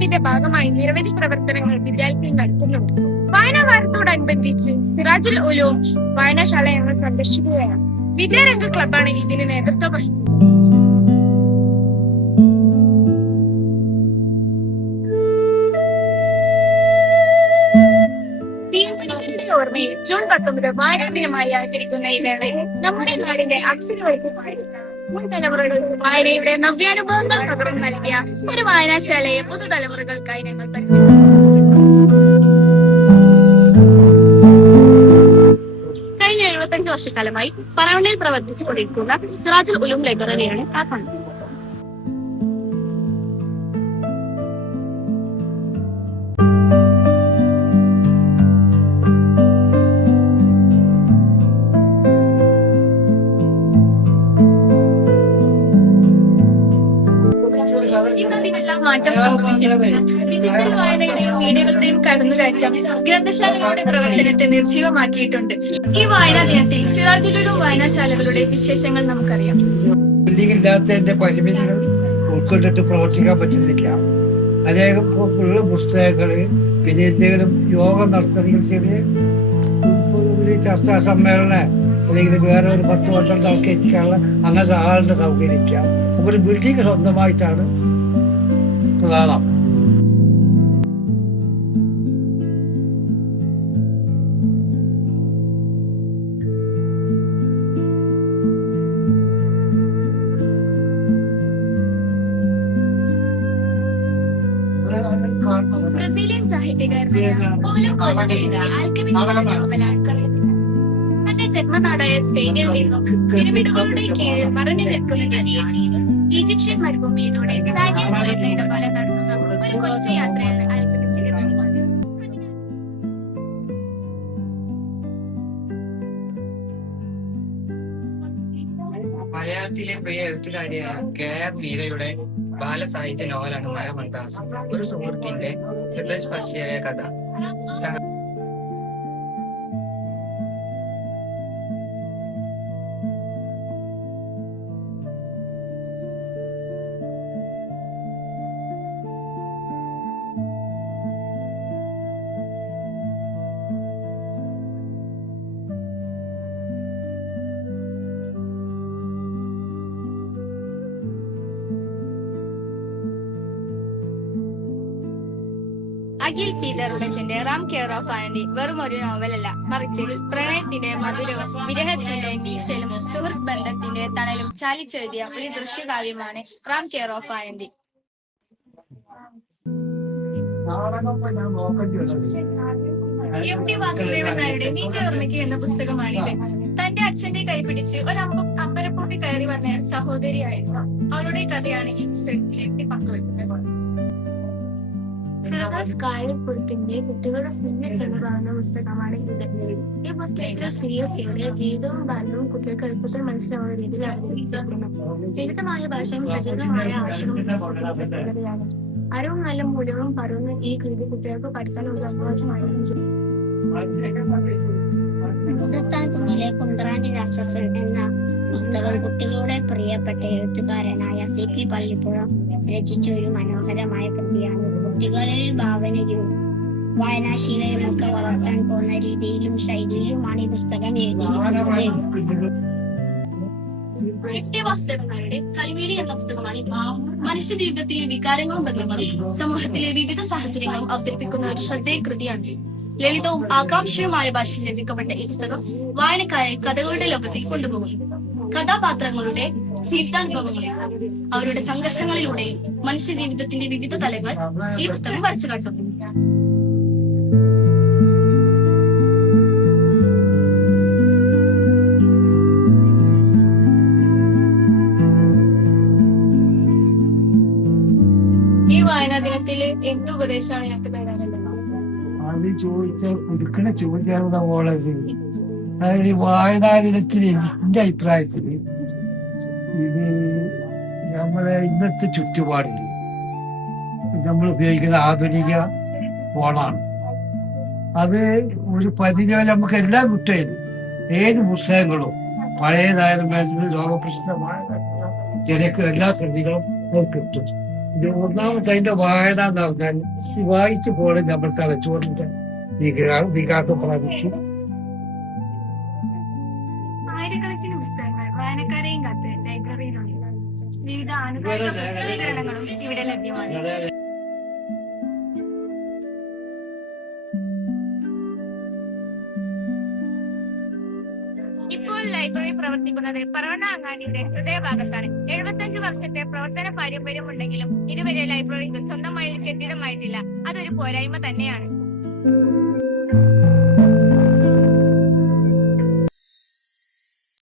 പ്രവർത്തനത്തിന്റെ ഭാഗമായി നിരവധി പ്രവർത്തനങ്ങൾ വിദ്യാലയത്തിൽ നടത്തുന്നുണ്ട്. വായനാ വാരത്തോടനുബന്ധിച്ച് സിറാജുൽ ഉലൂം വായനാശാല ഞങ്ങൾ സന്ദർശിക്കുകയാണ്. വിദ്യാരംഗ ക്ലബാണ് ഇതിന് നേതൃത്വം വഹിക്കുന്നത്. ഓർമ്മയിൽ ജൂൺ 19 വായനാ ദിനമായി ആചരിക്കുന്ന ഈ വേളയിൽ നമ്മുടെ നാടിന്റെ അക്ഷരവൈദ്യമായിരുന്ന മുൻ തലമുറകൾക്ക് വായനയുടെ നവ്യാനുഭവങ്ങൾ പകർന്നു നൽകിയ ഒരു വായനാശാലയെ പുതുതലമുറകൾക്കായി ഞങ്ങൾ കഴിഞ്ഞ 75 വർഷക്കാലമായി പറവണ്ണയിൽ പ്രവർത്തിച്ചു കൊണ്ടിരിക്കുന്ന സിറാജുൽ ഉലൂം ലൈബ്രറിയാണ് ആ കാണുന്നത്. മാറ്റം സംഭവിച്ചിരിക്കുന്നു. ഡിജിറ്റൽ വായനയുടെയും മീഡിയകളുടെയും കടന്നുകയറ്റം ഗ്രന്ഥശാലകളുടെ പ്രവർത്തനത്തെ നിർജ്ജീവമാക്കിയിട്ടുണ്ട്. ഈ വായനാ ദിനത്തിൽ സിറാജുൽ ഉലൂം വായനാശാലകളുടെ വിശേഷങ്ങൾ നമുക്കറിയാം. ഇല്ലാത്തതിന്റെ പരിമിതികൾ ഉൾക്കൊണ്ടിട്ട് പ്രവർത്തിക്കാൻ പറ്റുന്നില്ല. അനേകം പുസ്തകങ്ങള്, പിന്നെ എന്തെങ്കിലും യോഗം നടത്തുന്ന ചെറിയ ചർച്ചാ സമ്മേളനം അല്ലെങ്കിൽ വേറെ ഒരു 10 12 ആൾക്ക് എത്തിക്കാനുള്ള അങ്ങനത്തെ ആളുടെ സൗകര്യമില്ല. ഒരു ബിൽഡിംഗ് സ്വന്തമായിട്ടാണ് പ്രധാനം. ബ്രസീലിയൻ സാഹിത്യകാരനായ പൗലോ കോയലോയുടെ ആൽക്കെമിസ്റ്റ് എന്ന നോവലാണ് കളയുന്നത്. തന്റെ ജന്മനാടായ സ്പെയിനിൽ നിന്നും പിരമിഡുകളുടെ കീഴിൽ മറഞ്ഞു നിൽക്കുന്ന നദിയെ ഈജിപ്ഷ്യൻ മരുഭൂമിയിലൂടെ സാന്യാസികളുടെ ഇടപാട് നടത്തുന്ന ഒരു കൊച്ചു യാത്രയാണ് ആൽക്കെമിസ്റ്റിന്റെ നോവൽ. മലയാളത്തിലെ പ്രിയ എഴുത്തുകാരിയായ KR മീരയുടെ ബാലസാഹിത്യ നോവലാണ് മഴമന്ദാസം. ഒരു സുഹൃത്തിന്റെ ഹൃദയസ്പർശിയായ കഥ. അഖിൽ പി ധർമ്മജന്റെ റാം കെയർ ഓഫ് ആനന്ദി വെറും ഒരു നോവലല്ല, മറിച്ച് പ്രണയത്തിന്റെ മധുരവും വിരഹത്തിന്റെ നീച്ചലും സുഹൃത്ത് ബന്ധത്തിന്റെ തണലും ചാലിച്ചെഴുതിയ ഒരു ദൃശ്യകാവ്യമാണ് Ram care of Anandi. MT Vasudevan നായരുടെ നീച്ചോർമ്മയ്ക്ക് എന്ന പുസ്തകമാണിത്. തന്റെ അച്ഛന്റെ കൈപിടിച്ച് ഒരു അമ്പരപ്പൂട്ടി കയറി വന്ന സഹോദരിയായിരുന്നു അവളുടെ കഥയാണ് ഈ പുസ്തകത്തിൽ MT പങ്കുവെക്കുന്നത്. ഫിറോസ് കായൽപ്പുറത്തിന്റെ കുട്ടികളുടെ സിഗ്നേച്ചറാകുന്ന പുസ്തകമാണ് ഇത്. ഈ പുസ്തകത്തിൽ സിറിയസിയുടെ ജീവിതവും ബാല്യവും കുട്ടികൾക്ക് എളുപ്പത്തിൽ മനസ്സിലാവുന്ന രീതിയിൽ അവതരിപ്പിച്ചിരിക്കുന്നു. ലളിതമായ ഭാഷയും പ്രചോദനമായ ആശയവും അറിവും നല്ല മൂല്യവും പരവുന്ന ഈ കൃതി കുട്ടികൾക്ക് പഠിക്കാൻ ഒരു അഭിവാജ്യമായിരുന്നു. ഭൂതത്താൻ കുഞ്ഞിലെ കുന്ത്രാന്റെ രാക്ഷസൻ എന്ന പുസ്തകം കുട്ടികളുടെ പ്രിയപ്പെട്ട എഴുത്തുകാരനായ CP പള്ളിപ്പുഴ രചിച്ച ഒരു മനോഹരമായ കൃതിയാണ്. കുട്ടികളിൽ ഭാവനയും വായനാശീലയും ഒക്കെ വളർത്താൻ പോകുന്ന രീതിയിലും ശൈലിയിലുമാണ് ഈ പുസ്തകം എഴുതിയിരിക്കുന്നത്. കൽവീടി എന്ന പുസ്തകമാണ് മനുഷ്യ ജീവിതത്തിലെ വികാരങ്ങളും ബന്ധങ്ങളും സമൂഹത്തിലെ വിവിധ സാഹചര്യങ്ങളും അവതരിപ്പിക്കുന്ന ഒരു ശ്രദ്ധേയ കൃതിയാണ്. ലളിതവും ആകാംക്ഷയുമായ ഭാഷയിൽ രചിക്കപ്പെട്ട ഈ പുസ്തകം വായനക്കാരെ കഥകളുടെ ലോകത്തേക്ക് കൊണ്ടുപോകുന്നു. കഥാപാത്രങ്ങളുടെ ജീവിതാനുഭവങ്ങളെയും അവരുടെ സംഘർഷങ്ങളിലൂടെയും മനുഷ്യ ജീവിതത്തിന്റെ വിവിധ തലങ്ങൾ ഈ പുസ്തകം വരച്ചു കാട്ടുന്നു. ഈ വായനാ ദിനത്തിൽ എന്ത് ഉപദേശമാണ് ഞങ്ങൾക്ക് തരാനുള്ളത്? അത് കൊടുക്കണ ചോദിക്കാനുള്ള പോളത്. അതായത് വായനാ ദിനത്തിൽ എന്റെ അഭിപ്രായത്തില് ഇത് നമ്മളെ ഇന്നത്തെ ചുറ്റുപാടിൽ നമ്മൾ ഉപയോഗിക്കുന്ന ആധുനിക ഫോണാണ്. അത് ഒരു പരിധി വരെ നമുക്ക് എല്ലാം കിട്ടും. ഏത് പുസ്തകങ്ങളും പഴയതായാലും ലോകപ്രസിദ്ധമായ ചെറിയ എല്ലാ കൃതികളും കിട്ടും. ഇത് ഒന്നാമത്തെ അതിന്റെ വായന എന്ന് പറഞ്ഞാൽ ഈ വായിച്ചു പോലെ നമ്മുടെ തലച്ചോറിന്റെ വികാസം പ്രാപിക്കും. ആയിരക്കണക്കിന് പുസ്തകങ്ങൾ വായനക്കാരെയും കാത്ത് ലൈബ്രറിയിലുണ്ട്. വിവിധ ആനുകാലിക പ്രസിദ്ധീകരണങ്ങളും ഇവിടെ ലഭ്യമാണ്. ഇപ്പോൾ ലൈബ്രറി പ്രവർത്തിക്കുന്നത് പറവണ്ണ അങ്ങാടിയുടെ ഹൃദയഭാഗത്താണ്. 75 വർഷത്തെ പ്രവർത്തന പാരമ്പര്യമുണ്ടെങ്കിലും ഇതുവരെ ലൈബ്രറിക്ക് സ്വന്തമായി ഒരു കെട്ടിടമായിട്ടില്ല. അതൊരു പോരായ്മ തന്നെയാണ്.